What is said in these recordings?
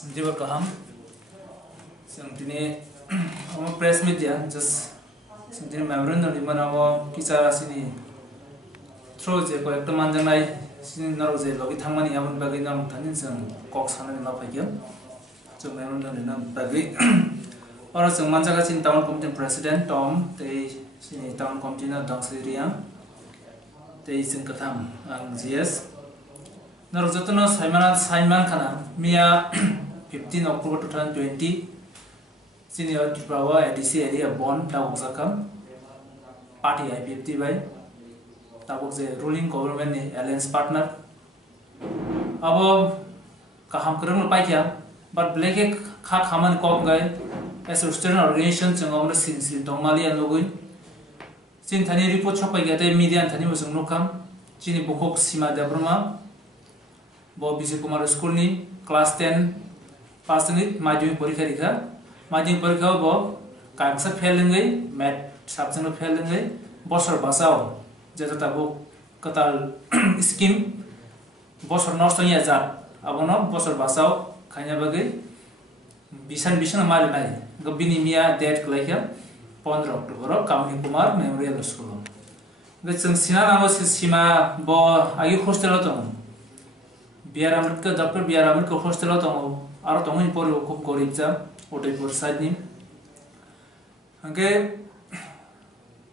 Jiwa kaham, tini press media just tini memorandum di mana kisah sini through je ko ekta manjang nai sini naro je logi thangmani abon bagi nang thanin sang kok sana na phagia so memorandum di nang bagi orang sang manjang ka sini town committee president Tom te sini town committee na dang seria te sing katham ang GS naro jotno Simon khana mia 15 October 2020 senior Tripawa ADC area bond Tawakam party IPFT by Tawak the ruling government alliance partner abo kaham kurang lepai kya but black khak haman kop gai as a student organization changom sin dongmali anogui sin thani report chopai gate media thani musung nokam chini bokhuk sima debrama bo Vijay Kumar school ni class 10 पासनित माध्यमिक परीक्षा लिखा माध्यमिक परीक्षा वो कागज़ fail लेंगे math subject में fail लेंगे बसर बसाओ जैसे तब वो कताल स्कीम बसर नॉस्ट होने जात अब वो ना बसर बसाओ खाने बगे बिशन हमारे नहीं गब्बिनी मिया डेट कलेक्या 15 अक्टूबर कामनी कुमार मेमोरियल स्कूल वे संसीना नामो सीमा वो आगे हॉस्टल होता हूँ बिहार का डॉक्टर बिहार का हॉस्टल होता हूँ आरो तंगनि परि खूब गरीब जा उदयपुर साइडनि हंगे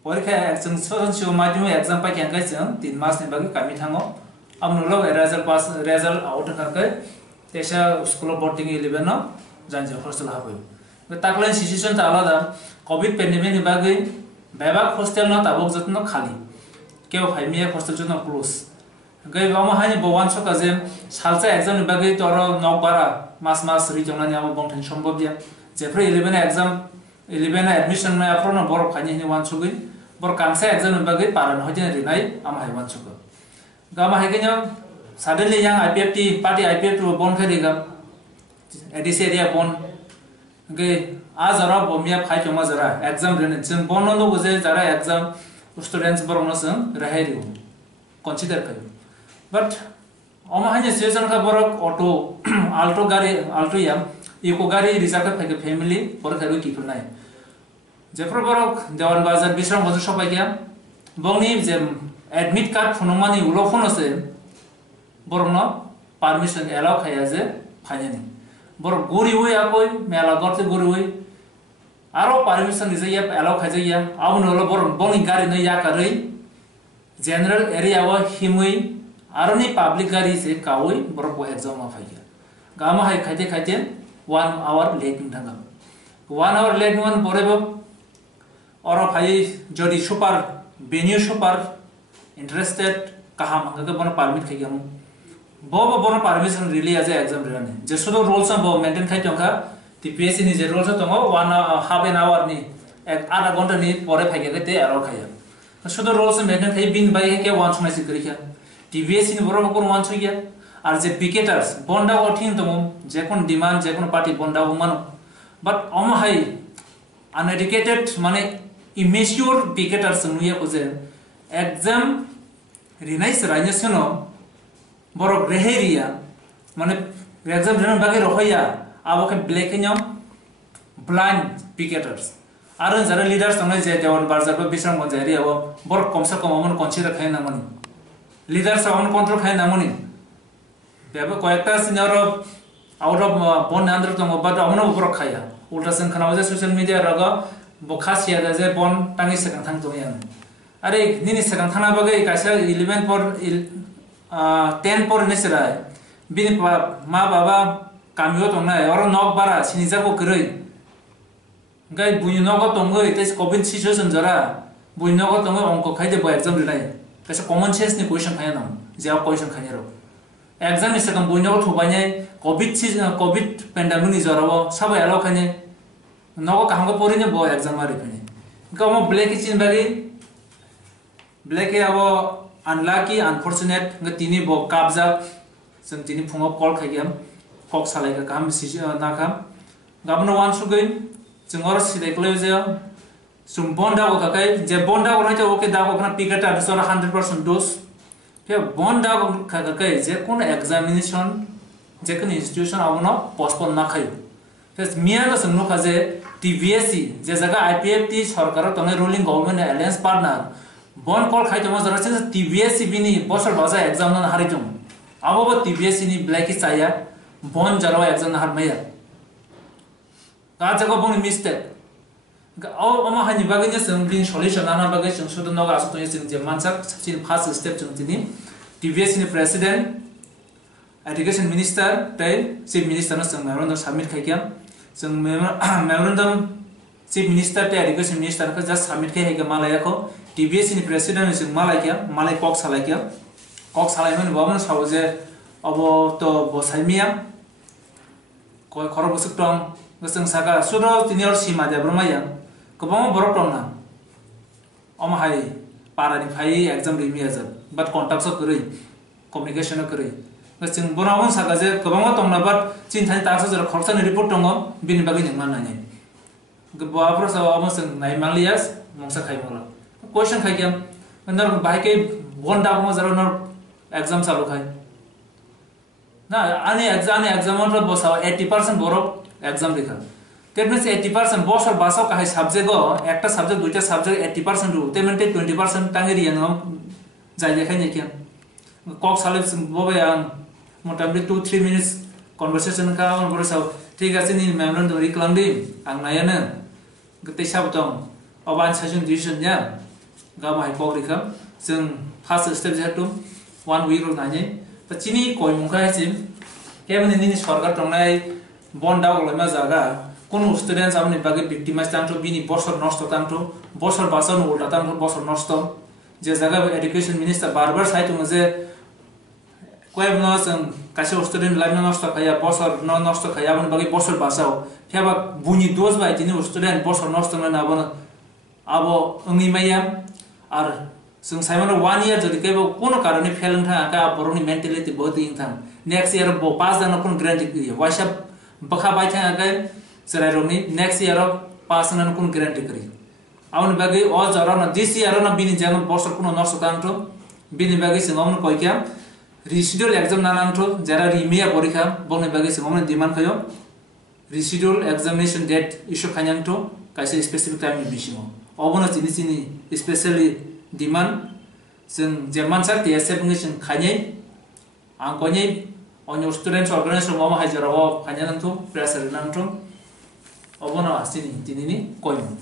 परीक्षा एक्जाम सो माध्यमिक एग्जाम पाइ क्यांगै जों 3 मासनि बागै कामि थाङो आमनुलो रिजल्ट आउट खाकै तेसा स्कुल बोर्डिंग 11 न जानजे हॉस्टल हाबै ताकलाइन सिचुएसन त आलादा कोभिड पेन्डेमिक नि बागै बेबा हॉस्टल न ताबक जतन खाली केव फाइमिया हॉस्टल जन क्लोज गई बामा हानि बवान सका जे सालसा एग्जाम नि बागै तोर नौबारा मास रिजंनानि आबो बंथन सम्भव या जेफ्रे 11 एग्जाम 11 एडमिशन में अफ्रोन बर खानि नि वान सुगै बर कांसा एग्जाम नि बागै पारन होजन रिनाय आम हाय वान सुगो गामा हायगैनो suddenly yang IPFT party IPFT बन खरिगा एडिस एरिया बन गै आ जरा बमिया फाइ जमा जरा एग्जाम रेन जों बन न गजे जरा एग्जाम स्टूडेंट्स बरनो जों रहायरि कंसीडर कयो बट अमा हानि सिचुएशन का बरक ऑटो आल्टो गाड़ी आल्टो या इको गाड़ी रिजर्व फैके फैमिली बरखाबो किफुनाय जेफ्र बरक देवान बाजार बिश्राम बजु सबाय गया बंनि जे एडमिट कार्ड फनमानि उलो फनसे बरनो परमिशन एलाउ खाया जे फाइनानि बर गुरि वे आकोय मेला गरते गुरि वे आरो परमिशन रिजया एलाउ खाजया आउनो बर बंनि गाड़ी न याकारै जनरल एरिया वा हिमै आरोनी पब्लिक गाड़ी से कावई बरक वो एग्जाम आ फाइया गामा हाय खाइते 1 आवर लेट नि थांगा 1 आवर लेट वन परेबो और फाइ जदि सुपर बेन्यू सुपर इंटरेस्टेड काहाम हंगा बन परमिट खाइया बो बन परमिशन रिली आज एग्जाम रेने जे सुदो रूल्स बो मेंटेन खाइतोंखा टीपीएससी नि जे रूल्स दङ 1 हाफ एन आवर नि एक आधा घंटा नि परे फाइया गते आरो खाइया सुदो रूल्स मेंटेन खाइ बिन बाय के वन समाइसि करिखा टीवीएस इन बरो कोन वान छगिया आर जे पिकेटर्स बंडा ओथिन दम जे कोन डिमांड जे कोन पार्टी बंडा मानो बट अम हाय अनएडुकेटेड माने इमेच्योर पिकेटर्स नुया को जे एग्जाम रिनाइस राइनेसनो बरो रेहेरिया माने एग्जाम रेन बागे रखया आबो के ब्लैक इन ब्लाइंड पिकेटर्स आरो जरा लीडर्स दङ जे देवन बाजार बिश्राम गजारि अब बर कमसे कम मन कन्सिडर खाय ना माने लीडर्स ऑन कंट्रोल खाय नामनि बेबो कयेक्टा सिनियर आउट ऑफ बन आंदर दङ बट अमनो बर खाया उल्टा जों खानाव जे सोशल मीडिया रग बखासिया जे बन तांनि सेकां थां दङ अरे निनि सेकां थाना बगे कासा 11 पर 10 पर नेसरा बिनि मा बाबा कामियो दंनाय और नक बारा सिनिजाको गरै गाय बुनि नक दङै तेस कोभिड सिचुएशन जरा बुनि नक दङै अंक खायदे बो एग्जाम रिनाय कैसे कॉमन सेंस नि क्वेश्चन खाया ना जे क्वेश्चन खाया रो एग्जाम नि सेकंड बयनो थबाय कोविड पेंडेमिक नि जराव सब एलाउ खाने नगो कामगो परिने बो एग्जाम मारि फनि गम ब्लैक चिन बागै ब्लैक अब अनलाकी अनफॉर्चूनेट तिनी बो काबजा जों तिनी फुङाव कल खायगोन फक सालायगा काम सिजो नाखा गाबनो वान सुगै जों और सिदायखलै जे सुम बंडा को काकै जे बंडा को रहिते ओके दागो खना पिकेटा सर 100% डोज के बंडा को काकै जे कोन एग्जामिनेशन जेखुनु इन्स्टिट्यूशन आबनो पोस्टपोन नाखायो फेस मियानो संनो खाजे टीवीएससी जे जगह आईपीएफटी सरकार तंगे रूलिंग गवर्नमेंट एलायंस पार्टनर बन कल खाइतमा जरासे टीवीएससी बिनी बसर बाजा एग्जाम न हारिजों आबो टीवीएससी नि ब्लैक चाया बन जराव एग्जाम न हारमाया गा जगह बन मिस्टेक औ अमा हानि बागैनो जों बिनि सल्यूशन लाना बागै जों सुदन नगा आसु जों जे मानसा साबसिन फार्स्ट स्टेप जों दिनि टीवीएससी नि प्रेसिडेंट एजुकेशन मिनिस्टर तै चीफ मिनिस्टर जों मेमोरेंडम सबमिट खाइया जों मेमोरेंडम चीफ मिनिस्टर तै एजुकेशन मिनिस्टर को जस्ट सबमिट खाइया मालायाखौ टीवीएससी नि प्रेसिडेंट जों मालायखिया मालाय कक सालायखिया कक सालायमोन बामन साव जे अब तो बसाइमिया कोइ खरबसुक दं जों सागा सुरो तिनियर सीमा देब्रमाया गोबां बरफ दं ना अमहाय पारानि फाय एग्जाम रिमिया जब बाट कॉन्टैक्ट करै कम्युनिकेशन करै जों बनावन सागा जे गोबां दं ना बाट चिन्तानि तासो जरा खरसानि रिपोर्ट दङ बिनि बागै नों माननानै गोबाफ्रो साव अमो जों नायमालियास मंसा खायमला क्वेश्चन खायगेम नर बाइके बन दाबो जरा नर एग्जाम चालू खाय ना आने एग्जाम र बसाव 80% बरफ एग्जाम लिखा that means 80% बसर बासाव काहे सब्जेक्ट गो एकटा सब्जेक्ट दुइटा सब्जेक्ट 80% रु ते मेनटे 20% टांगेरि यानो जाय लेखाय नेखे कक साले बबाय आं मोटामोटी 2-3 मिनिट्स कन्वर्सेशन का उन बरसाव ठीक আছে नि मेमोरेंडम रिक्लामदि आं नायानो गते साबतम अबान सेशन डिसिजन या गामाय पग्रिखा जों फार्स्ट स्टेप जेतु 1 वीक रो नायनि चिनी कोइमं खायसिम केबनि नि सरकार तंनाय बन्दा गलमा जागा कोन स्टुडेन्ट्स आमनि बागे विक्टिमाइज तांतो बिनि बसर नष्ट तांतो बसर बासन उल्टा तांतो बसर नष्ट जे जागा एजुकेशन मिनिस्टर बार-बार साइतुङो जे कोइमनो जों कासे स्टुडेन्ट लाइफ नष्ट खाया बसर नष्ट खाया आमनि बागे बसर बासाव फेबा बुनि दोज बायदिनि स्टुडेन्ट बसर नष्ट नाबो आबो अंनि माया आर जों साइमन 1 इयर जदि केबो कोनो कारणे फेल था का बरनि मेंटालिटी बहुत दिन था नेक्स्ट इयर बो पास जानो कोन ग्यारेंटी करियो वाइसा बखा बाय था का सराय रोनि नेक्स्ट इयर पास जानो कोन ग्यारेंटी करि आउन बागे अ जरा न दिस इयर न बिनि जानो बसर कोनो नष्ट तांतो बिनि बागे सिंगमन कयक्या रिसिडुअल एग्जाम नानांतो जरा रिमिया परीक्षा बने बागे सिंगमन डिमांड खयो रिसिडुअल एग्जामिनेशन डेट इशू खायनांतो कासे स्पेसिफिक टाइम बिसिङो अबनो चिनि स्पेशली डिमांड जों जेमानसा TSF नि जों खायनै आं कोनै अन्य स्टुडेन्ट्स अर्गानाइजेसन मामा हाजिराव खायनांतो प्रेसार नांतो अबनो आसिनि दिनैनि कोइमं